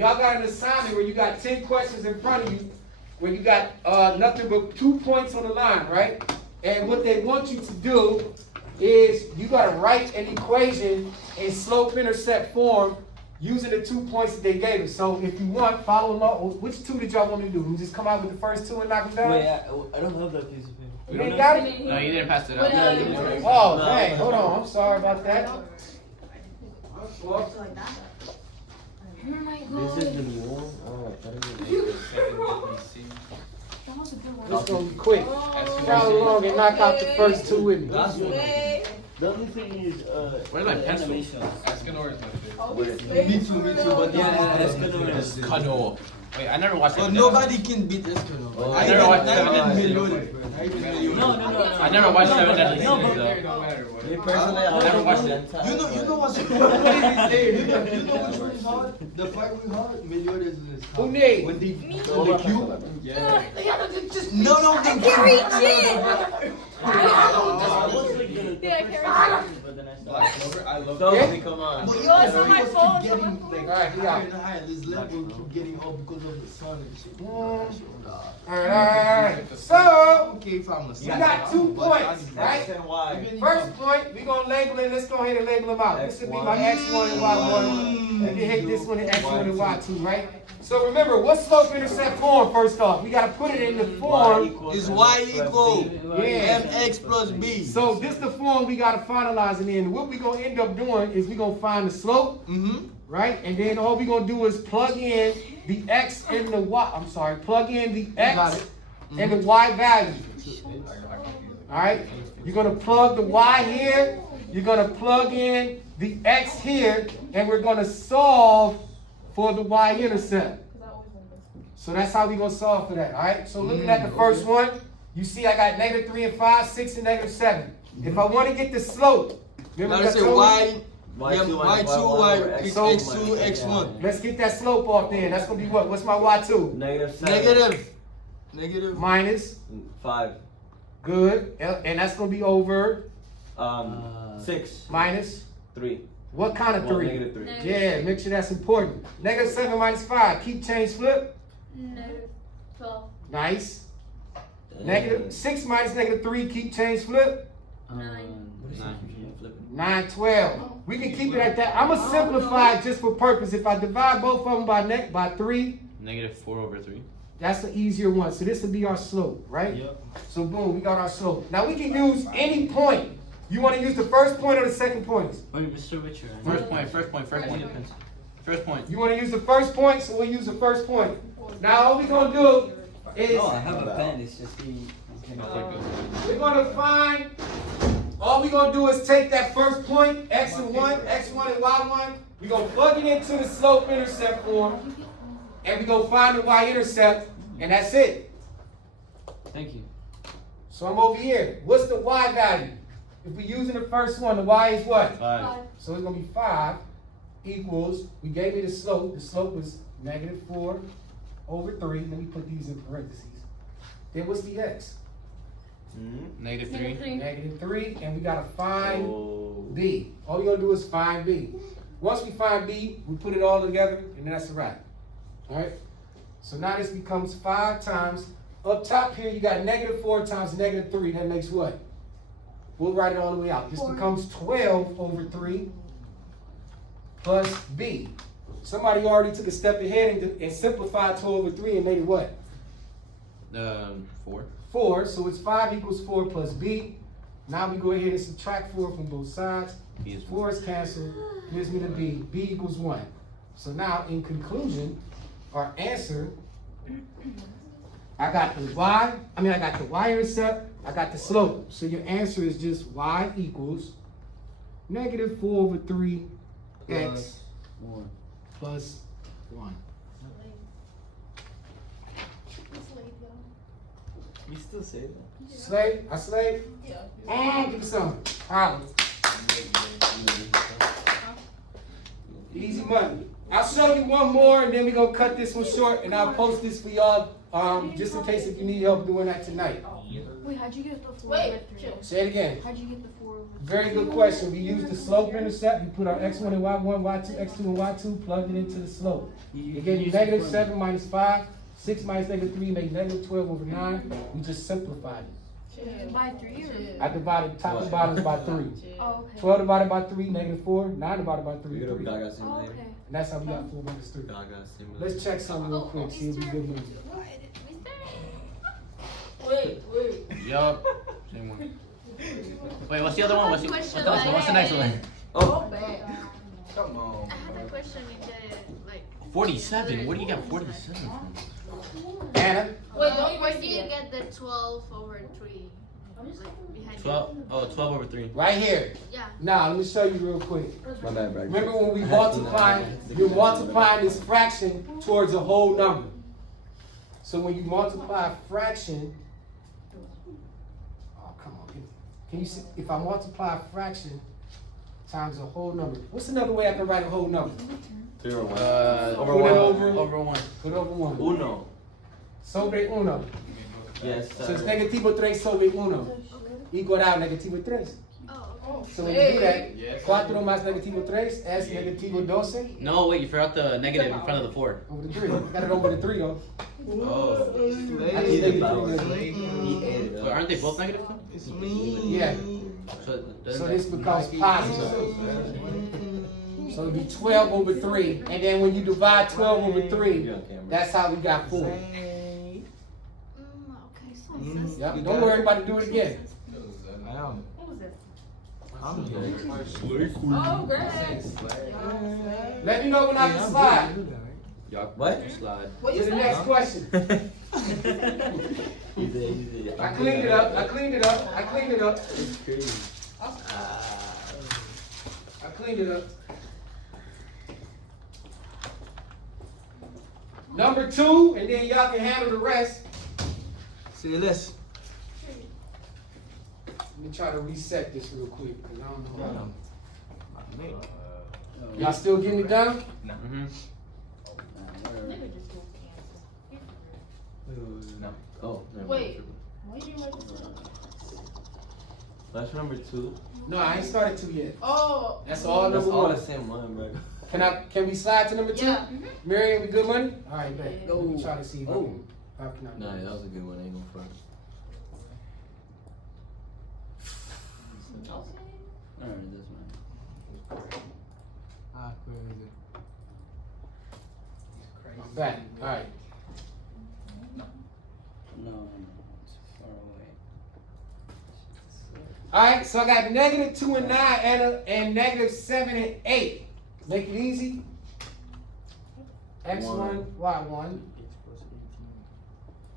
Y'all got an assignment where you got 10 questions in front of you, where you got nothing but 2 points on the line, right? And what they want you to do is you gotta write an equation in slope-intercept form using the 2 points that they gave us. So if you want, follow along. Which two did y'all want me to do? We just come out with the first two and knock them down? Wait, I don't have that piece of paper. You ain't got it? No, you didn't pass it out. Oh, dang, hold on, I'm sorry about that. This is the new one? Oh, I don't know. This gonna be quick. Follow along and knock out the first two with me. The only thing is, Where's my the pencil? animations. Escanor is my favorite. Me too, but Escanor is Escanor. Wait, I never watched it. nobody can beat Escanor. Oh, I I never watched even Seven Melodic. No. I never watched Seven Deadly No, Sins but though. Me personally, I never watched it. it. You know what's what you know which one is hard? The fight we hard, Melodic is hard. Who need? When they the cube. Yeah. No, I can't reach it. I was like gonna Yeah, I can't reach it. but then I stopped. I love So, Yeah. come on. But Yo, it's on my keep phone, getting it's on my like Alright, we higher got and higher. This level keep getting up because of the sun and shit. Alright. So, Okay, if I'm a you got 2 points, right? And Y. First point, we gonna label it. Let's go ahead and label them out. This would be my X1 and Y1. You can hit this one and X1 and Y2, right? So remember, what slope-intercept form first off? We gotta put it in the form. Is Y equal Yeah. mx plus b. So this the form we gotta finalize it in. What we gonna end up doing is we gonna find the slope, right? And then all we gonna do is plug in the X and the Y. I'm sorry, plug in the X and the Y value. Alright? You're gonna plug the Y here, you're gonna plug in the X here, and we're gonna solve for the y-intercept. So that's how we're going to solve for that, all right? So looking at the first one, you see I got -3 and 5, 6 and -7. If I want to get the slope, remember Let's I say told y, Y2, y2, Y1, x2, x1. you? Let's get that slope off then. That's going to be what? What's my y2? -7. Negative. Minus. 5. Good. And that's going to be over 6. minus. 3. What kind of 3? -3. Yeah, make sure that's important. -7 minus 5. Keep change flip. -12. Nice. -6 minus -3. Keep change flip. 9, 12. We can keep it like that. I'm gonna simplify it just for purpose. If I divide both of them by 3, -4/3. that's the easier one. So this will be our slope, right? Yep. So boom, we got our slope. Now we can use any point. You want to use the first point or the second point? Wait, Mr. Witcher. First point. First point. You want to use the first point, so we'll use the first point. Now all we're gonna do is No, I have a pen. It's just we're gonna find. All we're gonna do is take that first point, x1 and y1. We're gonna plug it into the slope-intercept form, and we're gonna find the y-intercept, and that's it. Thank you. So I'm over here. What's the y value? If we're using the first one, the y is what? 5. So it's gonna be 5 equals, we gave me the slope. The slope was -4/3. Let me put these in parentheses. Then what's the x? -3. -3, and we gotta find Oh. B. All you gotta do is find B. Once we find B, we put it all together, and then that's a wrap. Alright? So now this becomes 5 times, up top here you got -4 times -3, that makes what? We'll write it all the way out. This 4. becomes 12/3 plus B. Somebody already took a step ahead and simplified 12/3 and made it what? 4. 4, so it's 5 equals 4 plus B. Now we go ahead and subtract 4 from both sides. B is 4 is canceled, gives me the B. B equals 1. So now, in conclusion, our answer, I got the y-intercept, I got the slope. So your answer is just y equals -4/3 x 1. plus 1. We still say that. Slave? I slave? Yeah. Give me some. Holla. Easy money. I'll show you one more and then we're gonna cut this one short and I'll post this for y'all just in case if you need help doing that tonight. Wait, how'd you get the 4 Wait, over 3? chill. Say it again. How'd you get the 4 over 3? Very good question. We use the slope intercept. You put our x1 and y1, y2, x2 and y2, plug it into the slope. It gave you negative 7 minus 5, 6 minus negative 3 make negative 12 over 9. We just simplified it. By 3 or? I divided top and bottoms by 3. Oh, okay. 12 divided by 3, negative 4. 9 divided by 3, 3. And Oh, okay. that's how we got 4 minus 3. Let's check something real quick, see if we good money. Wait. Yup. Same one. Wait, what's the other one? What's the next one? What's the next one? Oh, bad. Come on. I had a question in the, like, 47. Where do you get 47 from? Anna? Wait, don't where erase do you it. get the 12 over 3? Like, behind 12. Oh, 12 over 3. Right here. Yeah. Now, let me show you real quick. My bad, bro. Remember when we multiply, you're multiplying this fraction towards a whole number. So when you multiply a fraction, oh, come on. Can you see, if I multiply a fraction times a whole number, what's another way I can write a whole number? 0 1. Over Put it 1. over. Over 1. Put over 1. Uno. Sobre uno. Yes, So it's sir. negativo 3 sobre uno. Igual a negativo 3. Oh, So when you do that, 4 más negativo 3 es negativo 12 No, wait, you forgot the negative in front of the 4. over the 3. I got it over the 3 though. Oh. I just did the 3 He there. ate it But up. aren't they both negative? It's me. Yeah. So, So this becomes positive. So it'd be 12 over 3. And then when you divide 12 over 3, that's how we got 4. okay, so it's Yep. Don't worry about to do it again. I am. What was it? I'm Oh, great. Let me know when I can slide What? Slide. What to you the say? next question. He did. I cleaned it up. I cleaned it up. I cleaned it up. It's crazy. I cleaned it up. Number 2, and then y'all can handle the rest. Say less. Let me try to reset this real quick, because I don't know how y'all still getting it done? Mm-hmm. Oh, never mind. Wait. Why you didn't write this down? That's number 2. No, I ain't started 2 yet. Oh. That's all That's number all 1. the same one, bro. Can we slide to number 2? Yeah. Miriam, we good money? All right, bet. Let me try to see if I can. How can I do Nah, this? that was a good one. Ain't no front. Alright, this one. Ah, crazy. I'm back. All right. No, it's far away. All right, so I got negative 2 and 9 and negative 7 and 8. Make it easy. X1, Y1.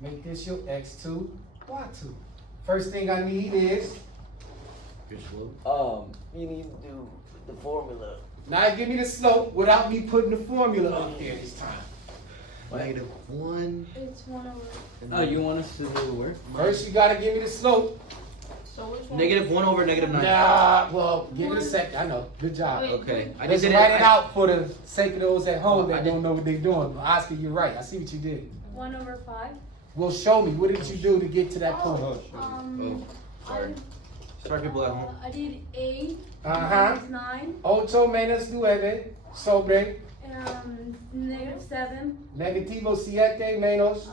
Make this your X2, Y2. First thing I need is, Your slope. You need to do the formula. now give me the slope without me putting the formula up there this time. Negative 1. It's 1 over. Oh, you want us to do the work? First you gotta give me the slope. So which one? Negative 1 over negative 9. Nah, well, give me a second. I know. Good job. Wait. Okay. I Let's just did write it I- out for the sake of those at home I that did- don't know what they're doing. But Oscar, you're right. I see what you did. 1 over 5. Well, show me. What did you do to get to that point? Oh, sorry. Sorry, people at home. I did 8 Uh-huh. minus 9. 8 menos 9 sobre Negative 7. negativo 7 menos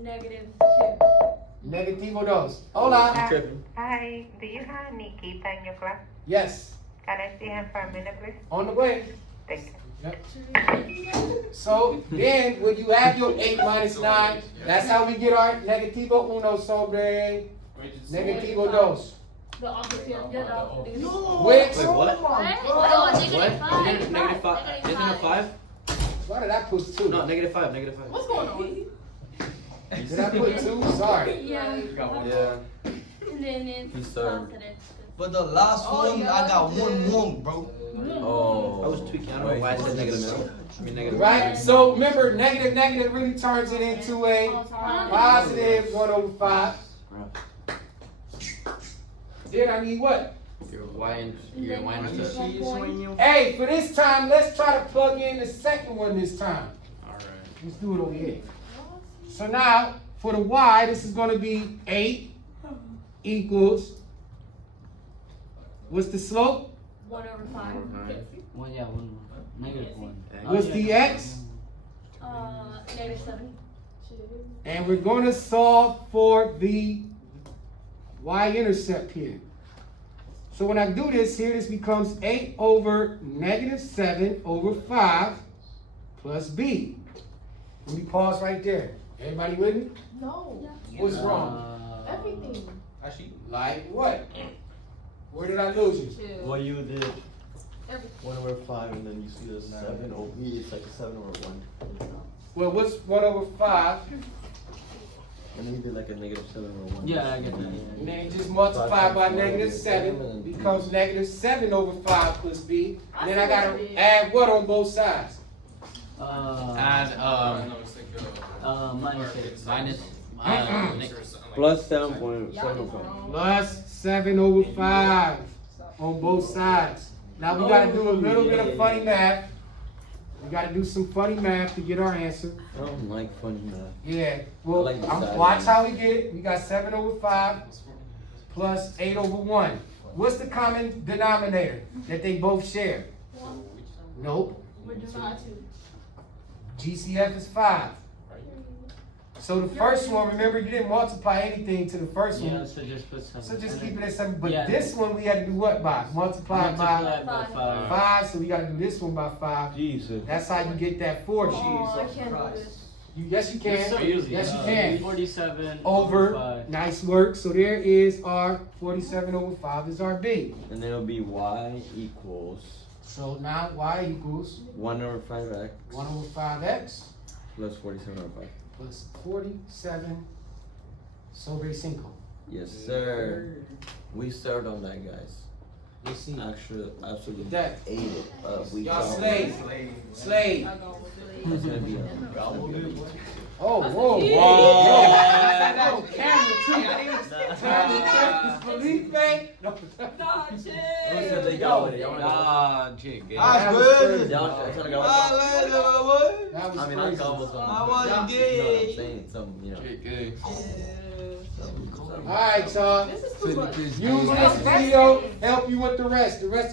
Negative 2. negativo 2. Hola. I'm tripping. Hi, do you have Nikita in your class? Yes. Can I see him for a minute, please? On the way. Thank you. Yep. So then, when you add your 8 minus 9, that's how we get our negativo 1 sobre negativo 2. The opposite. Yeah, the opposite. Which, Wait, what? Oh, negative What? 5. Negative 5. Isn't it 5? why did I put 2? No, negative 5. Negative 5. What's going on? Did I put 2? Sorry. Yeah. Yeah. And then it's Yes, sir. positive. But the last one, yeah, I got I did. one wrong, bro. Oh. I was tweaking. I don't know why I said negative 7. I mean negative. Right? So remember, negative really turns it into a positive 1 over 5. Then I need what? Your y and your y And then intercept. Hey, for this time, let's try to plug in the second one this time. Alright. Let's do it over here. So now, for the y, this is going to be 8 equals, what's the slope? 1 over 5. One, yeah, one. Negative one. What's the x? Negative 7. And we're going to solve for the y-intercept here. So when I do this here, this becomes 8 over negative 7 over 5 plus b. Let me pause right there. Everybody with me? No. What's wrong? Everything. Like what? Where did I lose you? Well, you did Everything. 1 over 5, and then you see the 7 over. It's like a 7 over 1. Well, what's 1 over 5? And then you did like a negative 7 over 1. Yeah, I get that. And then you just multiply by negative 7. Becomes negative 7 over 5 plus b. And then I gotta add what on both sides? Add minus Plus 7.75. Plus 7 over 5 on both sides. Now we gotta do a little bit of funny math. We gotta do some funny math to get our answer. I don't like funny math. Yeah, well, I like the side watch math. how we get it. We got 7 over 5 plus 8 over 1. What's the common denominator that they both share? Nope. We're divided to. GCF is 5. So the first one, remember you didn't multiply anything to the first Yeah, one. so just put 7. So just keep it at 7. But Yeah. this one we had to do what by? Multiply by Multiplied by 5. 5. So we got to do this one by 5. Jesus. That's how you get that 40. Oh, I can't do this. Yes, you can. So easy. Yes, you can. 47 Over. 5. Nice work. So there is our 47 over 5 is our B. And then it'll be y equals So now y equals 1 over 5x 1 over 5x plus 47 over 5. plus 47 sobre 5. Yes, sir. We started on that, guys. Let's see. Actually, absolutely That. ate it. We Y'all got slave. Slave. I go with It's gonna be a Oh, whoa. Yeah. Whoa. Camera too. Camera too. Felipe. No. Nah, chill. They got with it. Y'all Ah, jig. That was crazy. Y'all trying to go. That was I mean, I crazy. called something. I You know what I'm saying? Some, you know. All right, y'all. This is too much. Use this video, help you with the rest. The rest of y'all.